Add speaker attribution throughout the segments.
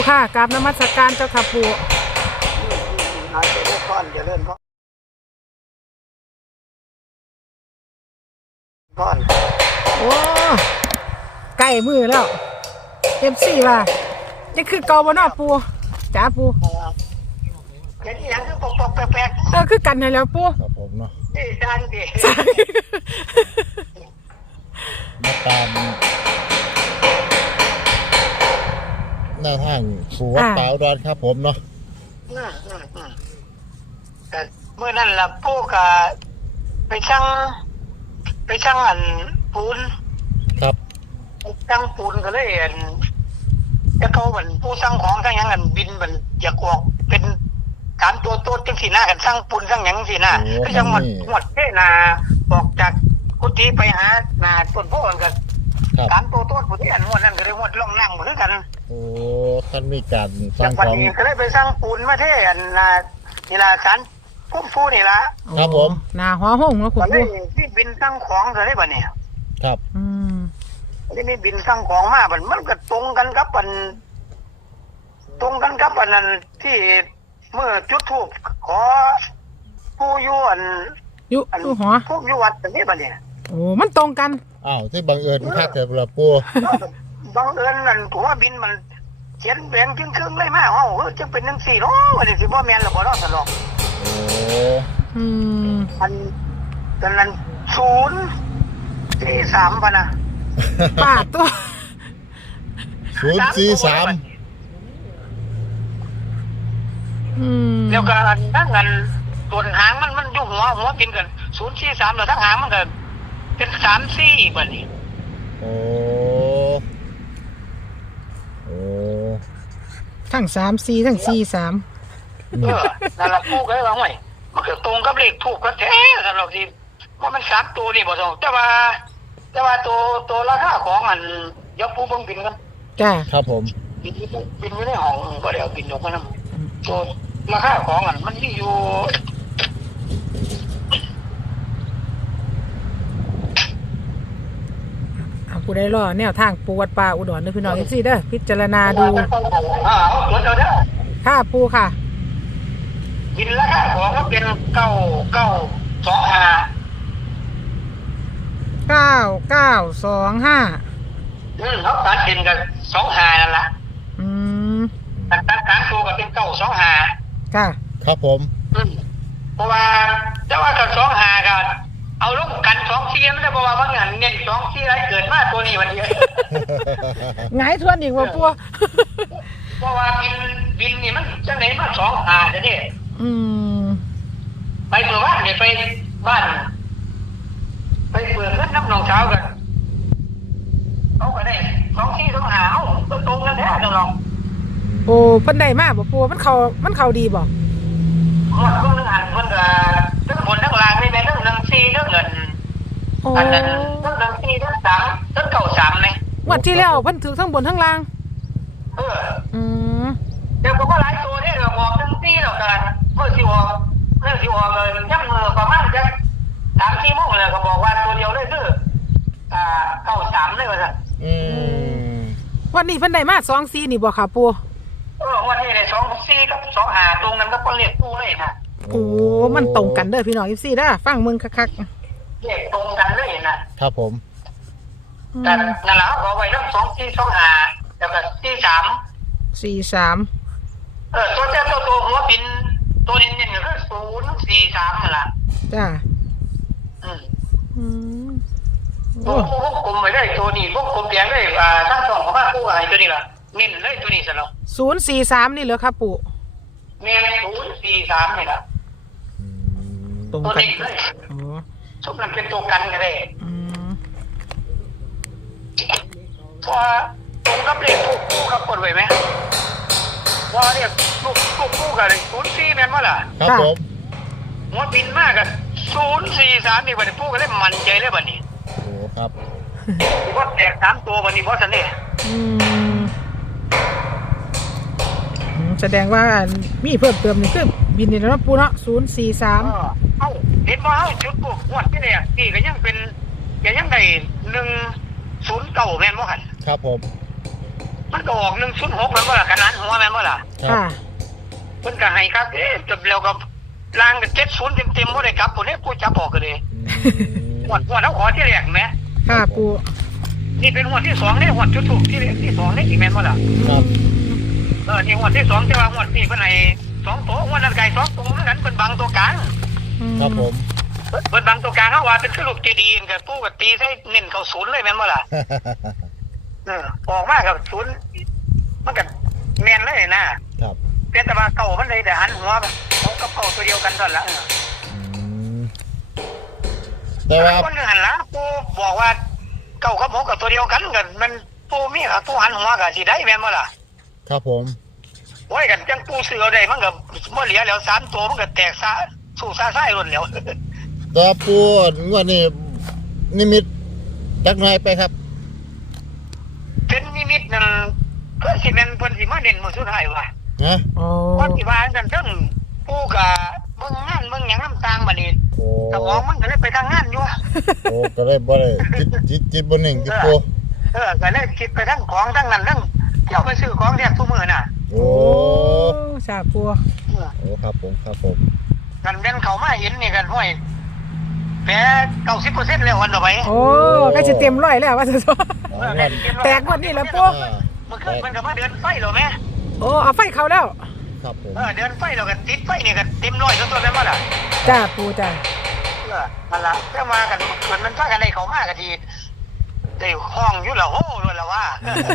Speaker 1: ค่ะกราบนมัสการเจ้าค่ะปู่
Speaker 2: จะเลื่อนก้อนจะเลื่อนก้อน
Speaker 1: โอ้ใกล้มือแล้วFCว่าจะคือเก่าบ่เนาะปู่จ้าปู่
Speaker 2: เห็นอย่างคือปกแปลก
Speaker 1: คือกันให้แล้วปู่
Speaker 3: ครับผมเนาะ
Speaker 2: ๆนี่ดังดิ
Speaker 3: มาตามหน้าทางปู่วัดป่าอุดรครับผมเนาะ
Speaker 2: แต่เมื่อนั้นล่ะปู่ก็ไปช่างอันปูน
Speaker 3: ครับ
Speaker 2: ช่างปูนก็เลยอันจะเขาเหมือนผู้สร้างของสร้างยังอันบินมันอยากออกเป็นการตัวโตจังสีหน้ากันสร้างปูนสร้างยังสีหน้าก็ยังหมดเทนาออกจากกุฏิไปหาหน้าต้นโพธิ์กันการตัวโตผู้ที่อันหมดนั่นก็เลยหมดล่องนั่งเหมือนกัน
Speaker 3: โอ้ท่านมีการสร้าง
Speaker 2: ของก็เลยไปสร้างปูนมาเทอันนี่ละการพุ่มฟูนี่ละ
Speaker 3: ครับผม
Speaker 1: หน้าหัวห้องแล้วคุณปู่
Speaker 2: ที่บินสร้างของอะไรบ้าเนี่ย
Speaker 3: ครับ
Speaker 2: ที่มีบินสร้างของมามันก็ตรงกันกับอันนั้นที่เมื่อจุดธูปขอผู้อยู่
Speaker 1: อยู่หัว
Speaker 2: พวกอยู่วัดแบบนี้บ้าเนี่ย
Speaker 1: โอ้มันตรงกัน
Speaker 3: อ้าวที่บังเอิญคักแต่ละปู่
Speaker 2: บังเอิญนั่นผมว่าบินมันเขียนแบ่งครึ่งเลยมากจะเป็นหนังสี่เนาะวันนี้สิบ่แม่นหรอกบ่เนาะตลอด
Speaker 3: โอ้
Speaker 2: อันนั้น043ป่ะนะ
Speaker 1: ป้าตัว
Speaker 3: 043
Speaker 2: เดี๋ยวกันทั้งกันส่วนหางมันอยู่หัวบินกัน043แล้วทั้งหางมันก็เป็น34อีกบัดนี้
Speaker 3: โอ้
Speaker 1: ทั้ง34ทั้ง43
Speaker 2: นั่นล่ะปู่ก็เลยว่าห่วยมันก็ตรงกับเลขถูกก็แท้สำหรับที่ว่ามัน3ตัวนี่บ่ต้องแต่ว่าตัวราคาของอันยกปู่เบิ่งบินกัน
Speaker 1: จ้า
Speaker 3: ครับผม
Speaker 2: บินอยู่ในห้องบ่ได้เอาบินออกมานำตัวราคาของอันมันมีอยู่
Speaker 1: ผู้ใดรอแนวทางปู่วัดป่าอุดรเด้อพี่น้องจังซี่เด้อพิจารณาดูค่ะปู่ค่ะ
Speaker 2: บินราคาของก็เป็น9 เขาตัดเป็นกัน25นั่นล่ะตัดตัวก็เป็น925
Speaker 1: ค่ะ
Speaker 3: ครับผม
Speaker 2: เพราะว่าแต่ว่ากับ25ก็เอาลงกัน24มันได้เพราะว่าบางอย่างเน้น24อะไรเกิดมาตัวนี้วันเดียว
Speaker 1: หงายทวนอีกว่าปู่
Speaker 2: เพราะว่าบินนี่มันจังได๋มา25ซะเด้ไปเมื่อวานนี่ไปบ้านไปเปิดเงินน้ำหนองเช้ากันเอาก็ได้2425เอาตรงกันแท้จังลอง
Speaker 1: โอ้เพิ่นได้มาบ่ปู่มันเข้าดีบ่
Speaker 2: หมดก็นึงหันเพิ่นก็ทั้งบนทั้งล่างนี่แม่ทั้ง14ทั้งเงินอันนั้นทั้ง14ทั้ง3ทั้ง93เลย
Speaker 1: วันที่แล้วเพิ่นถือทั้งบนทั้งล่าง
Speaker 2: เดี๋ยวก็หลายตัวนี่เราบอก14แล้วกันเมื่อสิออกเลยยักมือประมาณจัก 3-4 โมงเลยก็บอกว่าตัวเดียวเลยคือ93เลยว่าซั่น
Speaker 1: วันนี้เพิ่นได้มา24นี่บ่ค่ะปู่
Speaker 2: วันนี้ได้24กับ25ตรงนั้นก็เรียกปู่เลยนะ
Speaker 1: โอ้มันตรงกันเด้อพี่น้อง14เด้อฟังมึงคัก
Speaker 2: ๆเรียกตรงกันเลยนะครับ
Speaker 3: ผม
Speaker 2: แต่นั่นล่ะขอไว้ทั้ง24 25แล้วก็
Speaker 1: 43
Speaker 2: ตัวหัวบินตัวเน้นๆก็คือ043นั่นล่ะ
Speaker 1: จ้า
Speaker 2: วงกลมไปได้ตัวนี้วงกลมแดงได้ทั้งสองของปู่ให้ตัวนี้ล่ะเน้นเลยตัวนี้ซะแล้ว
Speaker 1: 043นี่เหรอครับปู่
Speaker 2: แม่น043นี่ล่ะ
Speaker 1: ตรงกัน
Speaker 2: ชุบนั้นเป็นตัวกันก็ได้พอตรงกับเลขปู่กับกดไว้ไหมว่าเรียกลูกปู่กันเลย04แม่นบ่ล่ะ
Speaker 3: ครับผม
Speaker 2: หัวบินมากกัน043นี่บัดนี้ปู่ก็เลยมั่นใจเลยบัดนี้
Speaker 3: โอ้ครับ
Speaker 2: ว่าแตก3ตัวบัดนี้บ่ซั่นนี่
Speaker 1: แสดงว่ามีเพิ่มเติมนี่คือบินนี่แล้วปู่เนาะ043
Speaker 2: เห็นบ่เฮาจุดปุ๊บงวดที่แรกนี่ก็ยังได้109แม่นบ่คั่น
Speaker 3: ครับผม
Speaker 2: มันก็ออก106แม่นบ่ล่ะขนาดหัวแม่
Speaker 1: ค่ะ
Speaker 2: เพิ่นก็ให้ครับจบแล้วก็ล่างกัน70เต็มๆบ่ได้กลับพุ่นนี่ปูจับออกก็เลยหวดเอาขอที่แรกแหม
Speaker 1: ค่ะปู
Speaker 2: นี่เป็นหวดที่2นี่หวดจุดถูกที่2นี่อีแม่นบ่ล่ะ
Speaker 3: ครับ
Speaker 2: นี่หวดที่2แต่ว่าหวดนี้เพิ่นให้2ตัวหวดนั้นไก่2ตัวเหมือนกันเพิ่นบังตัวกลาง
Speaker 3: ครับผม
Speaker 2: เพิ่นบังตัวกลางเฮาว่าเป็นคือรูปเจดีย์ก็ปูก็ตีใส่เน้นเข้าศูนย์เลยแม่นบ่ล่ะออกมากับศูนย์มันก็แม่นเลยนะครับ แต่ว่าเก่ามันเลยแต่หันหัวเขากับเก่าตัวเดียวกันตอนละ
Speaker 3: แต่ว่า
Speaker 2: คนหนึ่งหันละปูบอกว่าเก่ากับหกกับตัวเดียวกันกันมันปูมีกับปูหันหัวกับสีได้แม่นบ่ล่ะ
Speaker 3: ครับผม
Speaker 2: โอ้ยกันจังปูเสือได้มันก็บ่เหลือแล้ว3ตัวมันก็แตกซะสู่ซาไส้ล้นแล้ว
Speaker 3: ตัวปูงวดนี้นิมิตจักหน่อยไปครับ
Speaker 2: เป็นนิมิตนั่นเพิ่นสิแม่นเพิ่นสิมาเน้นมื้อสุดท้ายว่ะ
Speaker 3: นะ
Speaker 1: โอ้
Speaker 2: ว่าสิว่าจังซั่นปูก็เบิ่งงานเบิ่งหยังนำต่างบัดนี้
Speaker 3: โอ้
Speaker 2: สมองมันก็เลยไปทางงานอยู่
Speaker 3: โอ้ก็เลยบ่ได้จิตบ่นิ่งจิตปู
Speaker 2: ก็เลยคิดไปทั้งของทั้งนั้นทั้งเดี๋ยวไปซื้อของแทบทุกมื้อน่ะ
Speaker 3: โอ้
Speaker 1: สาปู
Speaker 3: โอ้ครับผมครับผม
Speaker 2: กันเดินเข้ามาเห็นนี่กันห้วยแปะ90%แล้ววันต่อไป
Speaker 1: โอ้ก็จะเต็มร้อยแล้วว่าจะ
Speaker 3: อ๋องวด
Speaker 1: แตกหมดนี่แล้วปู
Speaker 2: เมื่อคืนมันก็มาเดินไฟแล้วแม่
Speaker 1: โอ้เอาไฟเขาแล้ว
Speaker 3: ครับผม
Speaker 2: เดินไฟแล้วก็ติดไฟนี่ก็เต็มร้อยตัวแม่นบ่ล่ะ
Speaker 1: จ้าปูจ้า
Speaker 2: นั่นล่ะแต่มากันเพิ่นมันพากันได้เข้ามาก็ทีได้ห้องอยู่ละโหล้วนละว่า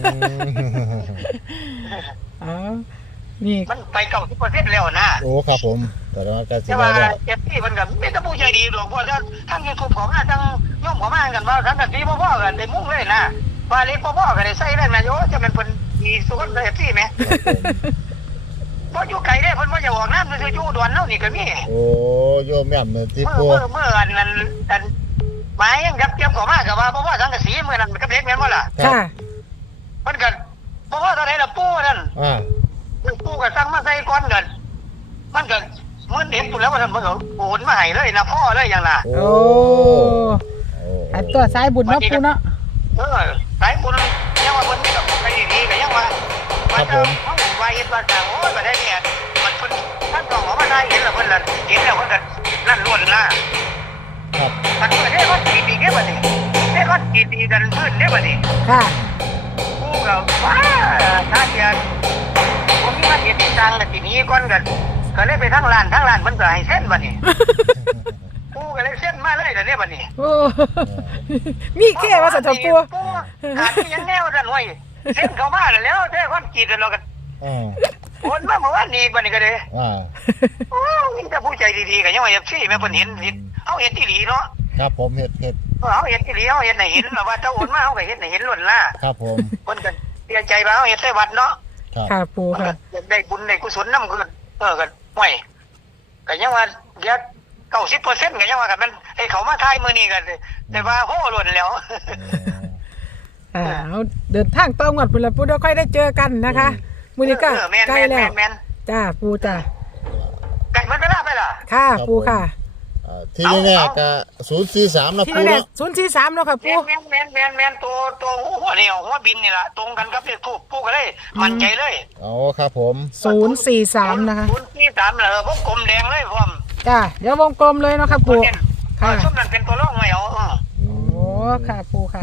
Speaker 1: อ๋อนี่
Speaker 2: มันไป90%แล้วนะ
Speaker 3: โอ้ครับผมแต่ว่าการสิ
Speaker 2: แต่
Speaker 3: ว่า
Speaker 2: ว่า
Speaker 3: แล้ว
Speaker 2: เอฟซีมันก็มีแต่ผู้ใจดีดอกเพราะว่าทั้ง YouTube ของทั้งย่อมของมากันว่าทั้งกันดีพ่อๆกันได้มุ่งเลยนะว่าเล็กพ่อๆกันได้ใส่เลยนะโยจะเป็นเพิ่นมีสุขภาพที่แม่บ่อยู่ไกลเด้เพิ่นบ่จะออกน้ำซื่ออยู่ดวนเฮานี่ก็มี
Speaker 3: โอ้โยมแม่มเนี่ยที่ปู
Speaker 2: เมื่ออันนั้นหมายยังกับเตรียมเข้ามาก็ว่าเพราะว่าสังกะสีมื้อนั้นมันก็เล็กแม่นบ่ล่ะ
Speaker 1: ค่ะ
Speaker 2: เพิ่นก็เพราะว่าตอนไหนล่ะปู่นั่น ปู่ก็สั่งมาใส่ก่อนกันมันก็มื้อเด็กพุ่นแล้วว่ามันก็โอนมาให้เลยนะพ่อเลยอย่างน่ะ
Speaker 3: โอ้
Speaker 1: อันตัวสายบุญเนาะปูเนาะ
Speaker 2: สายบุญยังว่าเพิ่นมีกับไปดีๆก็ยังว่าว่าเฮาว่าเฮ็ดว่าจังโอ้ยบ่ได้เนี่ยมันเพิ่นท่านต้องออกมาได้เห็นแล้วเพิ่นล่ะเห็นแล้วเพิ่นก็นั่นล้วนนะครับ มันเพิ่นได้ว่ากี่ปีแค่บัดนี้ได้ว่ากี่ปีกันเพิ่นได้บัดนี้
Speaker 1: ค่ะ
Speaker 2: กูก็ว่าถ้าเกิดผมมีมาเฮ็ดอีจังแล้วทีนี้ก่อนก็เลยไปทางร้านเพิ่นก็ให้เซ็นบัดนี้กูก็เลยเซ็นมาเลยเดี๋ยวนี้บัดนี้
Speaker 1: โอ้มีแค่ว่าสัตว์ปู
Speaker 2: ขาดยังแนวสั่นไว้เส้นเข้ามาแล้วแท้ความคิดเราก็โอนมาเมื่อวานนี้บัดนี้ก็เลยโอ้ยถ้าผู้ใจดีๆก็ยังว่าอย่าซี่แม่เพิ่นเห็นเฮาเห็นอีหลีเนาะ
Speaker 3: ครับผมเฮ็ด
Speaker 2: เฮาเห็นอีหลีเฮาเห็นให้เห็นแล้วว่าถ้าโอนมาเฮาก็เห็นให้เห็นล้นล่ะ
Speaker 3: ครับผม
Speaker 2: เพิ่นก็เสียใจว่าเฮาเฮ็ดใส่วัดเนาะ
Speaker 3: ครับ
Speaker 1: ค่ะปูค่ะ
Speaker 2: ได้บุญได้กุศลนำคือก็ห่วยก็ยังว่าเดี๋ยว90%ก็ยังว่ากันมันให้เขามาทายมื้อนี้ก็แต่ว่าโหล้นแล้ว
Speaker 1: เอาเดินทางต้องก่อนปูละปูเดี๋ยวค่อยได้เจอกันนะคะมื้อนี้ก็ใกล้แล้วจ้าปูจ้า
Speaker 2: ไก่มันไปล่ะไปล่ะ
Speaker 1: ค่ะปูค่ะ
Speaker 3: ที่แน่ๆก็043นะ
Speaker 1: ที่
Speaker 3: ปู
Speaker 1: นี่
Speaker 3: เนาะ
Speaker 1: 043เนาะค่ะปู
Speaker 2: แมนตัวหัวนี่หัวบินนี่ล่ะตรงกันกับเลขทูปปู่ก็เลยมั่นใจเลย
Speaker 3: อ๋อครับผม
Speaker 1: 043นะคะ
Speaker 2: 043เหรอวงกลมแดงเลยพร้อม
Speaker 1: จ้าเดี๋ยววงกลมเลยเนาะค่ะปู
Speaker 2: ค่ะซุ่มนั้นเป็นตัวรองไว้เอา
Speaker 1: โอ้ค่ะปูค่ะ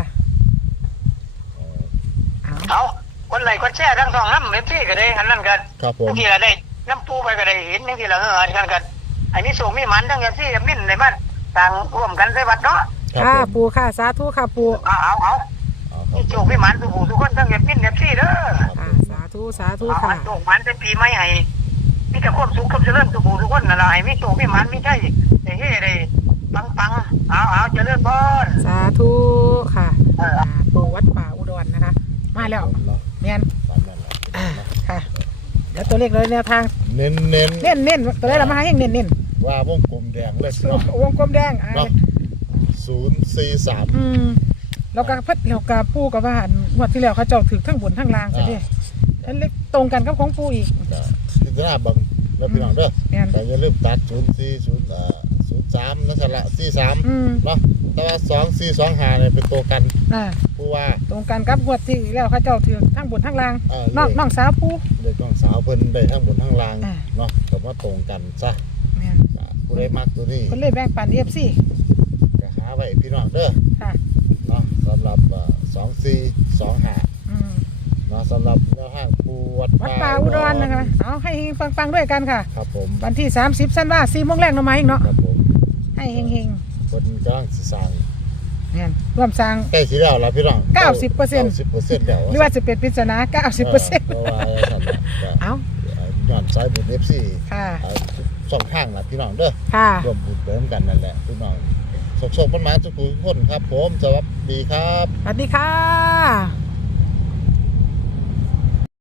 Speaker 2: เอาคนไหลคนแช่ทั้งสองน้ำเม็ดที่ก็ได้อันนั้นกัน
Speaker 3: ครับผม
Speaker 2: ที่ละได้น้ำปูไปก็ได้เห็นอย่างที่ละอันกันอันนี้ส่งมีมันทั้งอย่างที่มิ้นในบ้านต่างร่วมกันใส่วัดเนาะ
Speaker 1: ค่ะปูค่ะสาธุค่ะปู
Speaker 2: เอานี่โชคมีมันทุกคนทั้งอย่างมิ้นอย่างที่เด้อ
Speaker 1: สาธุสาธุ
Speaker 2: เอา
Speaker 1: ค่ะ
Speaker 2: โชคมันเป็นปีใหม่ให้มีแต่ความสุขความเจริญทุกคนนั่นแหละให้มีโชคมีมันมีใช่เฮ้ได้ปังเอาเจริญพร
Speaker 1: สาธุค่ะปูวัดป่าอุดรนะคะมาแล้วเนียนค่ะเดี๋ยวตัวเลขเลยแนวทาง
Speaker 3: เน้น
Speaker 1: เน้นตัวเลขเรามาให้เน้น
Speaker 3: ว่าวงกลมแดงเลยเนาะ
Speaker 1: วงกลมแดง
Speaker 3: 043
Speaker 1: เราก็เพิ่นเราก็ปูกับว่าหัวดที่แล้วเขาเจ้าถือทั้งบนทั้งล่างใช่ไหมอันเล็กตรงกันกับของปูอีก
Speaker 3: พิจารณาบังแล้วพี่น้องเด้อ
Speaker 1: เนียน
Speaker 3: แต่อย่าลืมตัด03นั่นสละ43เนาะแต่ว่า2425เนี่ยเป็นตัวกัน
Speaker 1: อ่า
Speaker 3: ผู้ว่า
Speaker 1: ตรงกันกับงวดที่แล้วเขาเจ้าถือทั้งบนทั้งล่างน้องสาวผู้
Speaker 3: เด็กน้องสาวเพิ่นได้ทั้งบนทั้งล่าง
Speaker 1: อ่า
Speaker 3: เนาะก็มาตรงกันซะ
Speaker 1: แม่น
Speaker 3: ผู้ใดมักตัวนี้
Speaker 1: เพิ่นเลยแบ่งปัน FC
Speaker 3: ก็หาไว้พี่น้องเด้อ
Speaker 1: ค่ะ
Speaker 3: เนาะสำหรับ2425
Speaker 1: อืม
Speaker 3: เนาะสำหรับแนวทางปูวัด
Speaker 1: วัดป่าอุดรนะคะเอาให้ฟังๆด้วยกันค่ะ
Speaker 3: ครับผม
Speaker 1: วันที่30ธันวาคม 4 โมงแรกเนาะมาอีกเนาะ
Speaker 3: ครับผม
Speaker 1: ให้เฮง
Speaker 3: เพิ่นกำลังสิสร้าง
Speaker 1: ๆแม่นร่วมสร้าง
Speaker 3: ใกล้สิแล้วล่ะพี่น้อง
Speaker 1: 90%
Speaker 3: 90%แล้ว
Speaker 1: หรือว่าจะเป็นปริศนา
Speaker 3: เพราะ
Speaker 1: 90%
Speaker 3: ว่าท่านน่ะก็
Speaker 1: เอา
Speaker 3: ย้อนสายบุญ FC
Speaker 1: ค่ะ
Speaker 3: ช่องทางล่ะพี่น้องเด้อ
Speaker 1: ค่ะ
Speaker 3: ร่วมบุญไปด้วยกันนั่นแหละพี่น้องโชคๆมันมาทุกคนครับผมสวัสดีครับ
Speaker 1: สวัสดีค่ะ